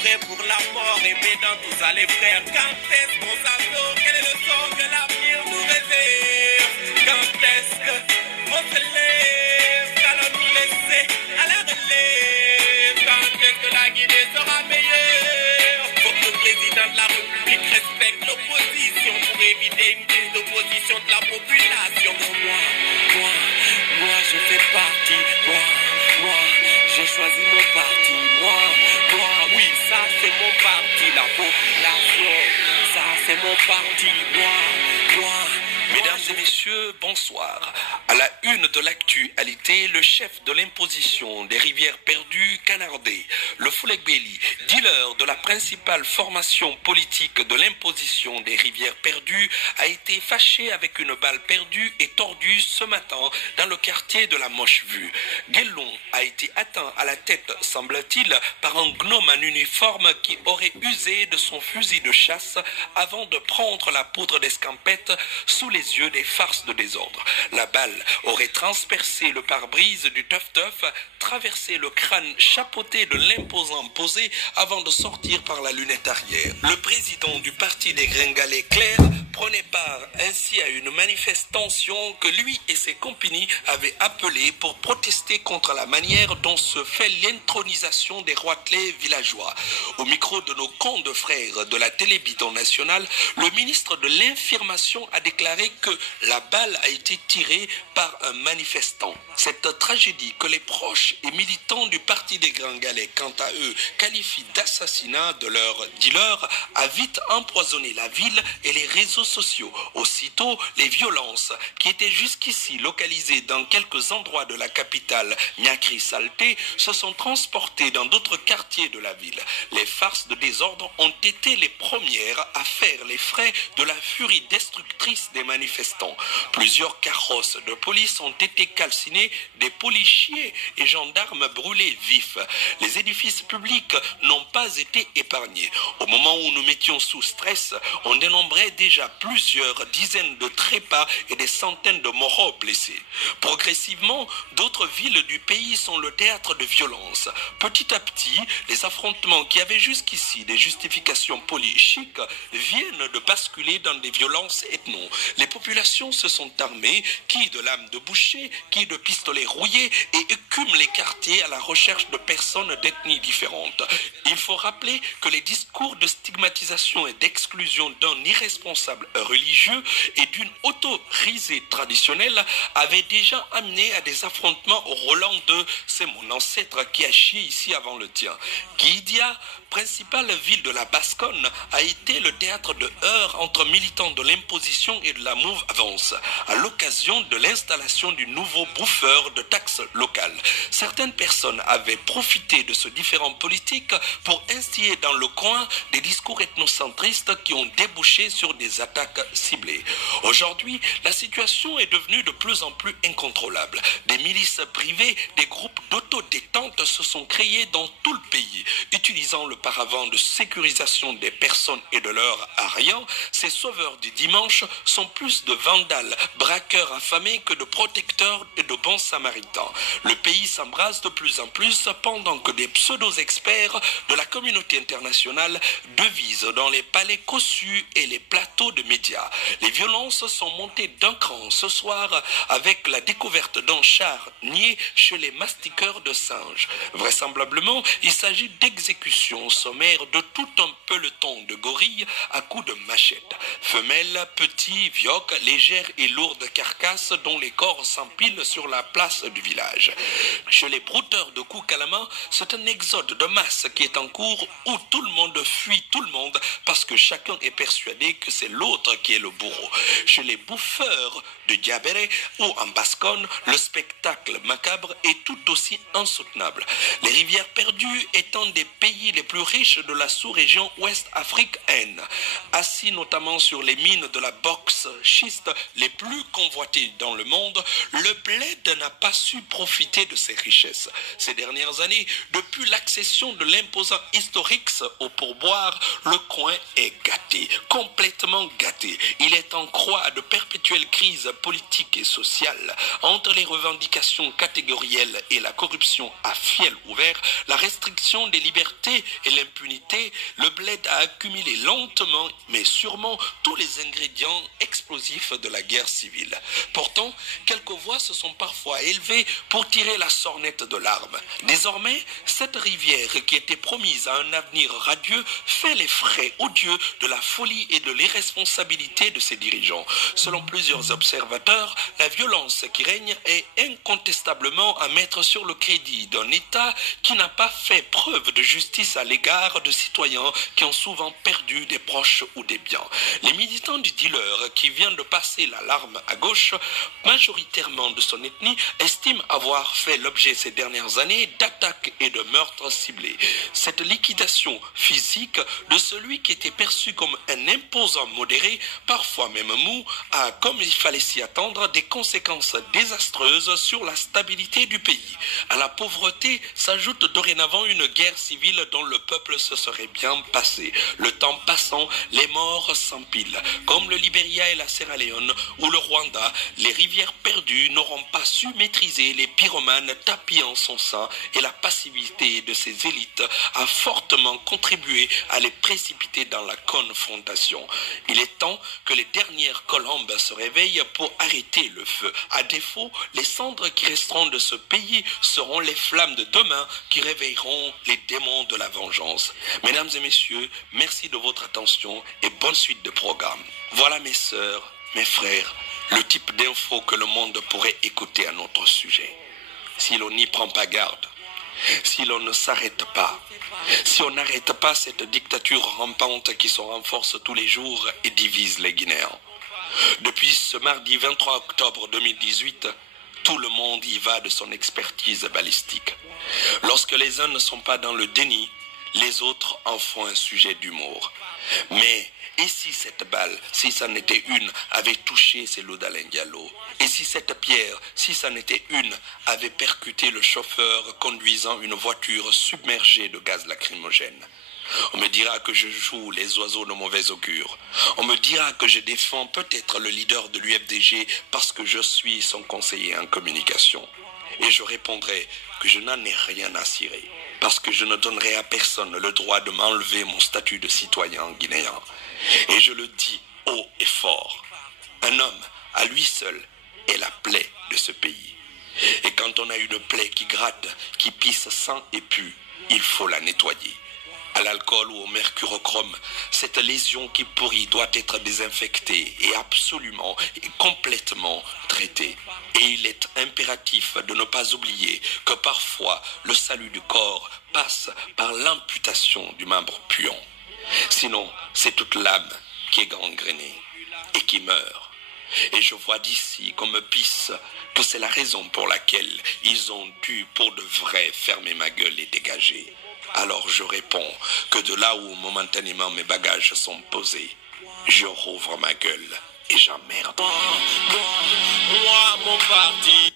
prêts pour la mort et bédant tous ça les frères. Quand est-ce qu'on s'assure? Quel est le sort que l'avenir nous réserve? Quand est-ce qu'on se lève? Allons nous laisser à la relève. Quand est-ce que la Guinée sera meilleure? Faut que le président de la République respecte l'opposition pour éviter une crise d'opposition de la population. Moi, je fais partie. Moi, j'ai choisi mon parti. Moi, oui, ça c'est mon parti. La population, ça c'est mon parti. Moi. Mesdames et messieurs, bonsoir. À la une de l'actualité, le chef de l'imposition des rivières perdues, Canardé, le Foulegbeli, dealer de la principale formation politique de l'imposition des rivières perdues, a été fâché avec une balle perdue et tordue ce matin dans le quartier de la Moche-Vue. Guellon a été atteint à la tête, semble-t-il, par un gnome en uniforme qui aurait usé de son fusil de chasse avant de prendre la poudre d'escampette sous les yeux des farces de désordre. La balle aurait transpercé le pare-brise du teuf-teuf, traversé le crâne chapeauté de l'imposant posé avant de sortir par la lunette arrière. Le président du parti des Gringalais Clairs prenait part ainsi à une manifestation que lui et ses compagnies avaient appelée pour protester contre la manière dont se fait l'intronisation des roitelets villageois. Au micro de nos contes frères de la télévision nationale, le ministre de l'Information a déclaré que la balle a été tirée par un manifestant. Cette tragédie que les proches et militants du parti des Gringalais, quant à eux, qualifient d'assassinat de leur dealer, a vite empoisonné la ville et les réseaux sociaux. Aussitôt, les violences, qui étaient jusqu'ici localisées dans quelques endroits de la capitale, Niakri-Salté, se sont transportées dans d'autres quartiers de la ville. Les farces de désordre ont été les premières à faire les frais de la furie destructrice des manifestants. Plusieurs carrosses de police ont été calcinés, des policiers et gendarmes brûlés vifs. Les édifices publics n'ont pas été épargnés. Au moment où nous mettions sous stress, on dénombrait déjà plusieurs dizaines de trépas et des centaines de morts blessés. Progressivement, d'autres villes du pays sont le théâtre de violences. Petit à petit, les affrontements qui avaient jusqu'ici des justifications politiques viennent de basculer dans des violences ethno. Les populations se sont armées, qui de lames de boucher, qui de pistolets rouillés, et écument les quartiers à la recherche de personnes d'ethnies différentes. Il faut rappeler que les discours de stigmatisation et d'exclusion d'un irresponsable religieux et d'une autorisée traditionnelle avaient déjà amené à des affrontements au Roland de « c'est mon ancêtre qui a chié ici avant le tien ». Kidia, principale ville de la Basconne, a été le théâtre de heurts entre militants de l'imposition et de la mouvance, à l'occasion de l'installation du nouveau bouffeur de taxes locales. Certaines personnes avaient profité de ce différend politique pour instiller dans le coin des discours ethnocentristes qui ont débouché sur des attaques ciblées. Aujourd'hui, la situation est devenue de plus en plus incontrôlable. Des milices privées, des groupes d'autodétente se sont créés dans tout le pays. Utilisant le paravent de sécurisation des personnes et de leurs ariens, ces sauveurs du dimanche sont plus de vandales, braqueurs affamés que de protecteurs et de bons samaritains. Le pays s'embrase de plus en plus pendant que des pseudo-experts de la communauté internationale devisent dans les palais cossus et les plateaux de médias. Les violences sont montées d'un cran ce soir avec la découverte d'un char nié chez les mastiqueurs de singes. Vraisemblablement, il s'agit d'exécutions sommaires de tout un peloton de gorilles à coups de machette. Femelles, petits, vioques, légères et lourdes carcasses dont les corps s'empilent sur la place du village. Chez les brouteurs de coups à la main, c'est un exode de masse qui est en cours où tout le monde fuit tout le monde parce que chacun est persuadé que c'est l'autre qui est le bourreau. Chez les bouffeurs de Diabéré ou en Basconne, le spectacle macabre est tout aussi insoutenable. Les rivières perdues étant des pays les plus riches de la sous-région ouest africaine, assis notamment sur les mines de la bauxite schiste les plus convoitées dans le monde, le bled n'a pas su profiter de ses richesses. Ces dernières années, depuis l'accession de l'imposant Historix au pourboire, le coin est gâté, complètement gâté. Il est en croix de perpétuelles crises politiques et sociales. Entre les revendications catégorielles et la corruption à fiel ouvert, la restriction des libertés et l'impunité, le bled a accumulé lentement mais sûrement tous les ingrédients explosifs de la guerre civile. Pourtant, quelques voix se sont parfois élevées pour tirer la sornette de l'arme. Désormais, cette rivière qui était promise à un avenir radieux fait les frais odieux de la folie et de l'irresponsabilité de ses dirigeants. Selon plusieurs observateurs, la violence qui règne est incontestablement à mettre sur le crédit d'un État qui n'a pas fait preuve de justice à l'égard de citoyens qui ont souvent perdu des proches ou des biens. Les militants du dealer qui vient de passer l'alarme à gauche, majoritairement de son ethnie, estiment avoir fait l'objet ces dernières années d'attaques et de meurtres ciblés. Cette liquidation physique de celui qui était perçu comme un imposant modéré, parfois même mou, a, comme il fallait s'y attendre, des conséquences désastreuses sur la stabilité du pays. À la pauvreté s'ajoute dorénavant une guerre civile dont le peuple se serait bien passé. Le temps passant, les morts s'empilent. Comme le Libéria et la Sierra Leone ou le Rwanda, les rivières perdues n'auront pas su maîtriser les pyromanes tapis en son sein et la passivité de ces élites a fortement contribué à les précipiter dans la confrontation. Il est temps que les dernières colombes se réveillent pour arrêter le feu. À défaut, les cendres qui resteront de ce pays seront les flammes de demain qui réveilleront les démons de la vengeance. Mesdames et messieurs, merci de votre attention et bonne suite de programme. Voilà mes sœurs, mes frères, le type d'infos que le monde pourrait écouter à notre sujet. Si l'on n'y prend pas garde, si l'on ne s'arrête pas, si on n'arrête pas cette dictature rampante qui se renforce tous les jours et divise les Guinéens. Depuis ce mardi 23 octobre 2018, tout le monde y va de son expertise balistique. Lorsque les uns ne sont pas dans le déni, les autres en font un sujet d'humour. Mais, et si cette balle, si ça n'était une, avait touché Cellou Dalein Diallo? Et si cette pierre, si ça n'était une, avait percuté le chauffeur conduisant une voiture submergée de gaz lacrymogène? On me dira que je joue les oiseaux de mauvais augure. On me dira que je défends peut-être le leader de l'UFDG parce que je suis son conseiller en communication. Et je répondrai que je n'en ai rien à cirer, parce que je ne donnerai à personne le droit de m'enlever mon statut de citoyen guinéen. Et je le dis haut et fort, un homme, à lui seul, est la plaie de ce pays. Et quand on a une plaie qui gratte, qui pisse sang et pue, il faut la nettoyer. À l'alcool ou au mercurochrome, cette lésion qui pourrit doit être désinfectée et absolument et complètement traitée. Et il est impératif de ne pas oublier que parfois le salut du corps passe par l'amputation du membre puant. Sinon, c'est toute l'âme qui est gangrénée et qui meurt. Et je vois d'ici qu'on me pisse que c'est la raison pour laquelle ils ont dû pour de vrai fermer ma gueule et dégager. Alors je réponds que de là où momentanément mes bagages sont posés, je rouvre ma gueule et j'emmerde. Moi, mon parti.